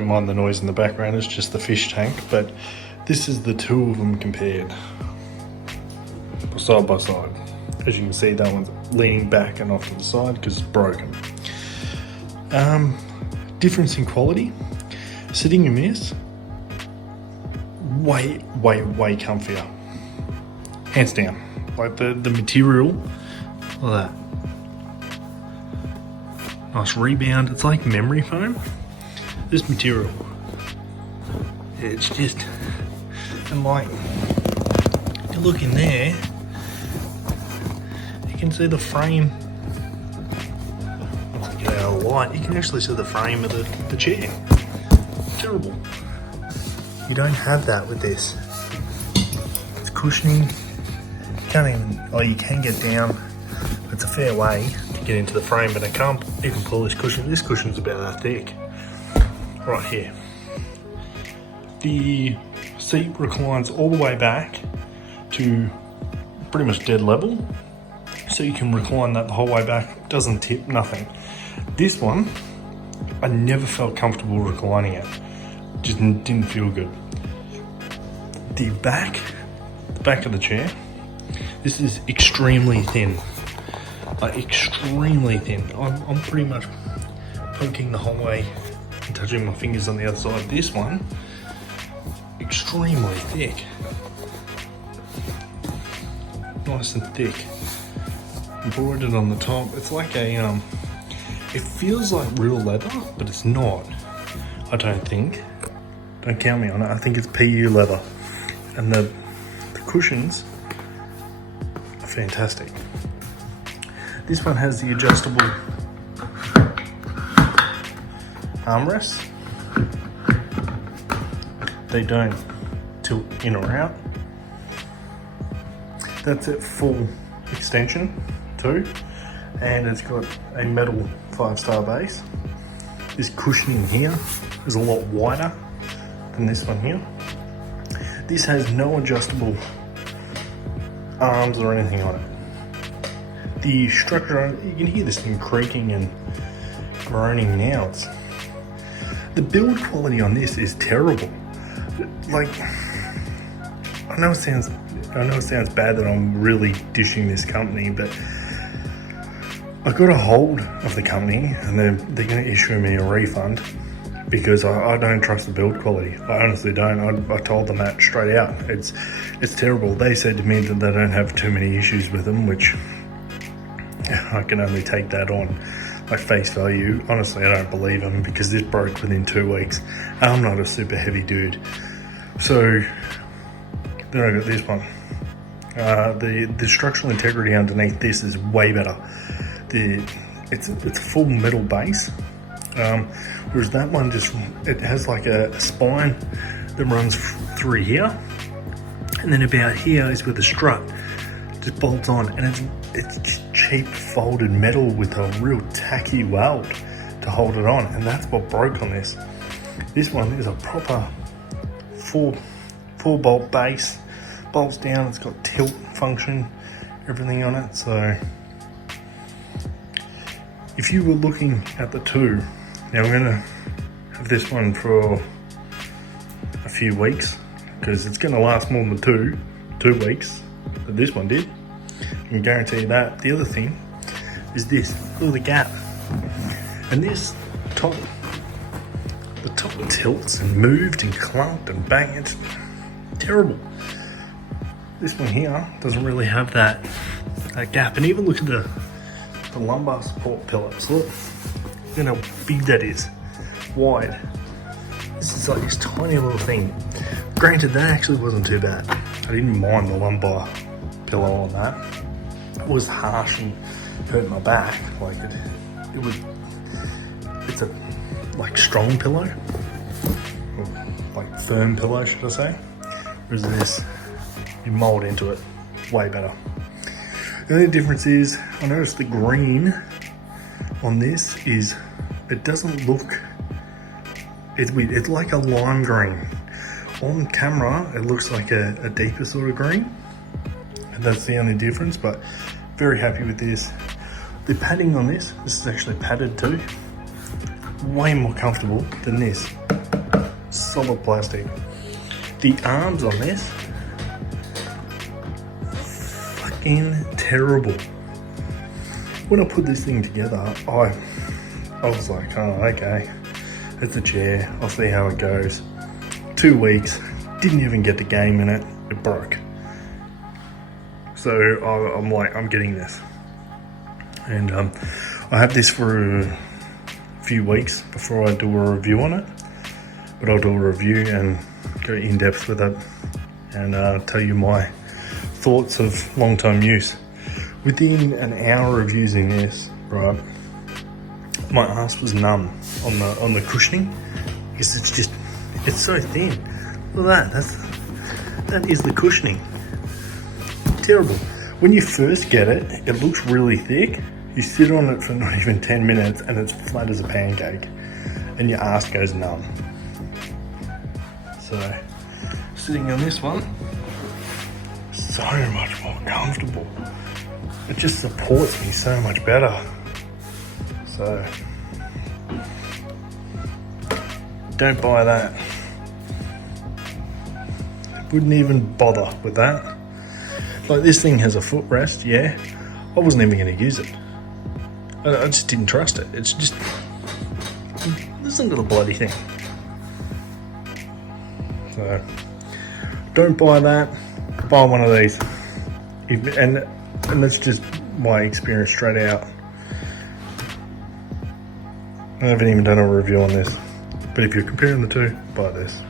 don't mind the noise in the background, it's just the fish tank, but this is the two of them compared side by side. As you can see, that one's leaning back and off to the side because it's broken. Difference in quality. Sitting in this, way comfier. Hands down. Like the material, like that. Nice rebound. It's like memory foam. This material, it's just, and like, if you look in there, you can see the frame. Once I get out of the light, you can actually see the frame of the chair. Terrible. You don't have that with this. It's cushioning. You can't even, oh, you can get down. It's a fair way to get into the frame, but I can't even pull this cushion. This cushion's about that thick. Right here. The seat reclines all the way back to pretty much dead level. So you can recline that the whole way back. It doesn't tip, nothing. This one, I never felt comfortable reclining it. Just didn't feel good. The back of the chair, this is extremely thin. Like extremely thin. I'm pretty much poking the whole way and touching my fingers on the other side. This one, extremely thick. Nice and thick. Embroidered on the top. It's like a, it feels like real leather, but it's not. I don't think. Don't count me on it. I think it's PU leather. And the cushions are fantastic. This one has the adjustable armrests. They don't tilt in or out. That's at full extension too. And it's got a metal 5-star base. This cushioning here is a lot wider than this one here. This has no adjustable arms or anything on it. The structure, you can hear this thing creaking and groaning now. The build quality on this is terrible. Like, I know it sounds bad that I'm really dishing this company, but I got a hold of the company and they're going to issue me a refund because I don't trust the build quality. I honestly don't. I told them that straight out. It's terrible. They said to me that they don't have too many issues with them, which I can only take that on like face value. Honestly, I don't believe them because this broke within 2 weeks. I'm not a super heavy dude. So then I got this one. The structural integrity underneath this is way better. It's a full metal base, whereas that one it has like a spine that runs through here, and then about here is where the strut just bolts on, and it's cheap folded metal with a real tacky weld to hold it on, and that's what broke on this. This one is a proper full bolt base, bolts down. It's got tilt function, everything on it. So if you were looking at the two, now I'm gonna have this one for a few weeks because it's gonna last more than two weeks, but this one did. I can guarantee you that. The other thing is this, look at the gap. And this the top tilts and moved and clunked and banged. It's terrible. This one here doesn't really have that gap. And even look at the lumbar support pillars. Look how big that is, wide. This is like this tiny little thing. Granted, that actually wasn't too bad. I didn't mind the lumbar pillow on that. It was harsh and hurt my back. Like it's a like strong pillow, or like firm pillow, should I say? Whereas this, you mold into it way better. The only difference is, I noticed the green on this is, it doesn't look, it's like a lime green. On camera, it looks like a deeper sort of green. And that's the only difference, but very happy with this. The padding on this is actually padded too. Way more comfortable than this. solid plastic. The arms on this, fucking terrible. When I put this thing together, I was like, oh, okay, it's a chair, I'll see how it goes. 2 weeks, didn't even get the game in it, it broke. So I'm like, I'm getting this. And I have this for a few weeks before I do a review on it. But I'll do a review and go in depth with it and tell you my thoughts of long-term use. Within an hour of using this, right, my ass was numb on the cushioning because it's so thin. Look at that, that is the cushioning. Terrible. When you first get it, it looks really thick. You sit on it for not even 10 minutes and it's flat as a pancake and your ass goes numb. So, sitting on this one, so much more comfortable. It just supports me so much better. So, don't buy that. Wouldn't even bother with that. Like, this thing has a footrest, yeah. I wasn't even going to use it. I just didn't trust it. It's just, listen to the bloody thing. So, don't buy that. Buy one of these. And that's just my experience straight out. I haven't even done a review on this. But if you're comparing the two, buy this.